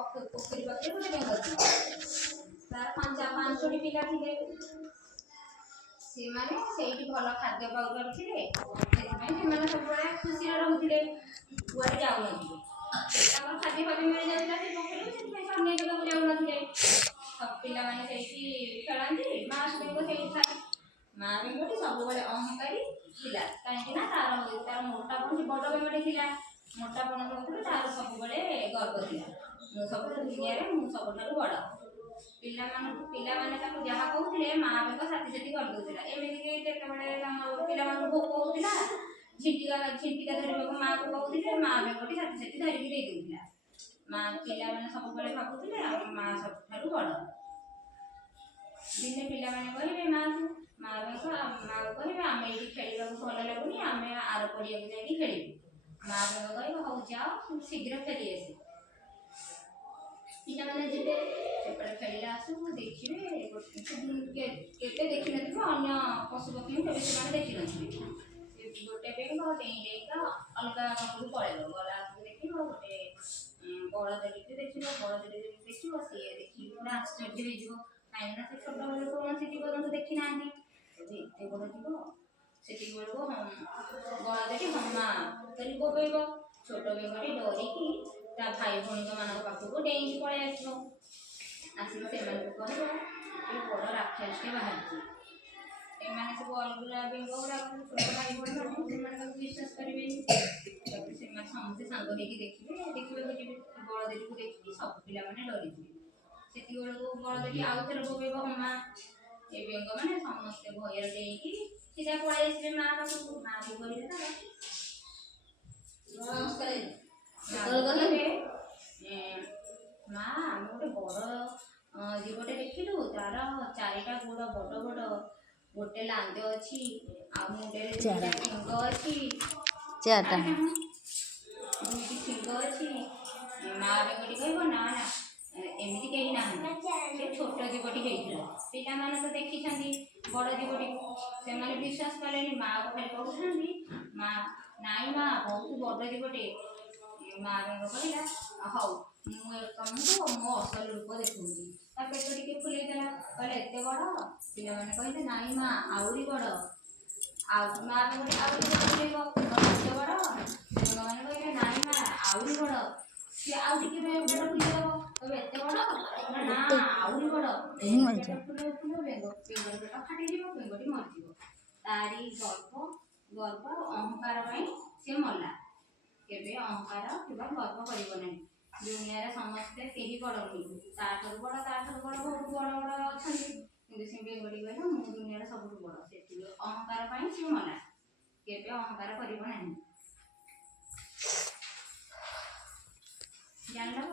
पोखरी पाखे गोटे बेंग ଥିଲା ତାର ପାଞ୍ଚଟି ପିଲା ଥିଲେ ସେମାନେ ସେଇଠି ଭଲ ଖାଦ୍ୟ ପାଉଥିଲେ ସେଥିପାଇଁ ସେମାନେ ସବୁବେଳେ ଖୁସିରେ ରହୁଥିଲେ କୁଆଡ଼େ ଯାଉନଥିଲେ ତାଙ୍କର ଖାଦ୍ୟ ଫାଦ୍ୟ ମିଳିଯାଉଥିଲା ସେ ପୋଖରୀରୁ ସେଥିପାଇଁ ଅନ୍ୟ ଜାଗାକୁ ଯାଉନଥିଲେ ସବୁ ପିଲାମାନେ ସେଇଠି ଖେଳନ୍ତି ମା ବେଙ୍ଗ ସେଇଠି ଥାଏ ମା ବେଙ୍ଗଟି ସବୁବେଳେ ଅହଙ୍କାରୀ ଥିଲା କାହିଁକି ନା ତାର ମୋଟାପଣ ବଡ଼ ବେଙ୍ଗଟି ଥିଲା ମୋଟାପଣ ହେଉଥିଲେ ତାର ସବୁବେଳେ ଗର୍ବ ଥିଲା ମୁଁ ସବୁ ଦୁନିଆରେ ମୁଁ ସବୁଠାରୁ ବଡ଼ ପିଲାମାନେ ତାକୁ ଯାହା କହୁଥିଲେ ମା ବେଙ୍ଗ ସାଥି ସାଥି କରିଦେଉଥିଲା ଏମିତିକି କେତେବେଳେ ପିଲାମାନଙ୍କୁ ଭୋକ ହେଉଥିଲା ଝିଣ୍ଟିକା ଧରିବାକୁ ମାଆକୁ କହୁଥିଲେ ମା ବେଙ୍ଗଟି ସାଥି ସାଥି ଧରିକି ଦେଇଦେଉଥିଲା ପିଲାମାନେ ସବୁବେଳେ ଭାବୁଥିଲେ ଆମ ମା ସବୁଠାରୁ ବଡ଼ ଦିନେ ପିଲାମାନେ କହିବେ ମାଆକୁ କହିବେ ଆମେ ଏଇଠି ଖେଳିବାକୁ ଭଲ ଲାଗୁନି ଆମେ ଆର ପଡ଼ିଆକୁ ଯାଇକି ଖେଳିବୁ ମା ବେଙ୍ଗ କହିବ ହଉ ଯାଅ ଶୀଘ୍ର ଫେରି ଆସେ ପିଲାମାନେ ଯିବେ ସେପଟେ ଖେଳିଲା ଆସୁ ଦେଖିବେ କେତେ ଦେଖିନଥିବେ ଅନ୍ୟ ପଶୁପକ୍ଷୀଙ୍କୁ କେବେ ସେମାନେ ଦେଖିନଥିବେ ଗୋଟେ ବେଙ୍ଗ ଡେଇଁକା ଅଲଗା ପାଖକୁ ପଳେଇବ ଗଲା ଆସକୁ ଦେଖିବ ଗୋଟେ ବଳଦଟିକୁ ଦେଖିବ ବଳଦଟି ଦେଖିବ ସିଏ ଦେଖିକି ପୁରା ଆଶ୍ଚର୍ଯ୍ୟ ହେଇଯିବ କାହିଁକିନା ସେ ଛୋଟବେଳେ କୌଣସି ଜୀବଜନ୍ତୁ ଦେଖିନାହାନ୍ତି ଏତେ ବଡ଼ ଯିବ ସେତିକି ବେଳକୁ ବଳଦଟି ହମା କରି ବୋବେଇବ ଛୋଟ ବେଙ୍ଗଟି ଡରିକି ତା ଭାଇ ଭଉଣୀଙ୍କ ମାନଙ୍କ ପାଖକୁ ଡେଇଁକି ପଳେଇ ଆସିବ ଆସିକି ସେମାନଙ୍କୁ କହିବ ଏ ବଡ଼ ରାକ୍ଷସଟେ ବାହାରିଛି ଏମାନେ ସବୁ ଅଲଗା ବେଙ୍ଗ ଗୁଡ଼ାକ ଛୋଟ ଭାଇ ଭଉଣୀମାନେ ସେମାନେ ତାକୁ ବିଶ୍ୱାସ କରିବେନି ତାପରେ ସେମାନେ ସମସ୍ତେ ସାଙ୍ଗ ହେଇକି ଦେଖିବାକୁ ଯିବେ ବଳଦେବୀକୁ ଦେଖିକି ସବୁ ପିଲାମାନେ ଡରିଯିବେ ସେତିକି ବେଳକୁ ବଳଦେବୀ ଆଉ ଥରେ ବୋବେଇବ ହମା ଏ ବେଙ୍ଗମାନେ ସମସ୍ତେ ଭୟରେ ଡେଇଁକି ସିଧା ପଳେଇ ଆସିବେ ମା ପାଖକୁ ମା ବି କହିଲେ ତାର ନମସ୍କାର ମା ଆମେ ଗୋଟେ ବଡ଼ ଜୀବଟେ ଦେଖିଲୁ ତାର ଚାରିଟା ଗୋଡ଼ ବଡ଼ ବଡ଼ ଗୋଟେ ଲାଞ୍ଜ ଅଛି ଆଉ ମୁଣ୍ଡରେ ଦୁଇଟା ଶିଙ୍ଗ ଅଛି ଦୁଇଟି ଶିଙ୍ଗ ଅଛି ମା ବେଙ୍ଗଟି କହିବ ନା ନା ଏମିତି କେହି ନାହାନ୍ତି ସେ ଛୋଟ ଜୀବଟି ହେଇଥିଲା ପିଲାମାନେ ତ ଦେଖିଛନ୍ତି ବଡ଼ ଜୀବଟିକୁ ସେମାନେ ବିଶ୍ୱାସ କଲେନି ମାଆକୁ ଖାଲି କହୁଥାନ୍ତି ମା ନାଇଁ ମା ବହୁତ ବଡ଼ ଜୀବଟେ ମା ବେଙ୍ଗ କହିଲା ହଉ ମୁଁ ତମକୁ ମୋ ଅସଲ ରୂପ ଦେଖାଉଛି ତା ପେଟ ଟିକେ ଫୁଲେଇ ଦେଲା କହିଲେ ଏତେ ବଡ଼ ପିଲାମାନେ କହିଲେ ନାଇଁ ମା ଆହୁରି ବଡ଼ ଆଉ ମା ବେଙ୍ଗଟି ଆହୁରି ବଡ଼ ଫୁଲେଇବ ଏତେ ବଡ଼ ପିଲାମାନେ କହିଲେ ନାଇଁ ମା ଆହୁରି ବଡ଼ ସିଏ ଆଉ ଟିକେ ବଡ଼ ଫୁଲେଇ ଦେବ କହିବେ ଏତେ ବଡ଼ ନା ଆହୁରି ବଡ଼ ଫୁଲେଇବ ବେଙ୍ଗଟି ପେଟ ଫାଟିଯିବ ବେଙ୍ଗଟି ମରିଯିବ ତାରି ଗର୍ବ ଅହଙ୍କାର ପାଇଁ ସେ ମଲା କେବେ ଅହଙ୍କାର କିମ୍ବା ଗର୍ବ କରିବ ନାହିଁ ଦୁନିଆରେ ସମସ୍ତେ କେହି ବଡ଼ ନୁହେଁ ତାଠାରୁ ବଡ଼ ବହୁତ ବଡ଼ ବଡ଼ ଅଛନ୍ତି କିନ୍ତୁ ସେ ବେଙ୍ଗଟି କହିଲା ମୁଁ ଦୁନିଆରେ ସବୁଠୁ ବଡ଼ ସେଥିପାଇଁ ଅହଙ୍କାର ପାଇଁ ସେ ମଲା କେବେ ଅହଙ୍କାର କରିବ ନାହିଁ ଜାଣିଲ।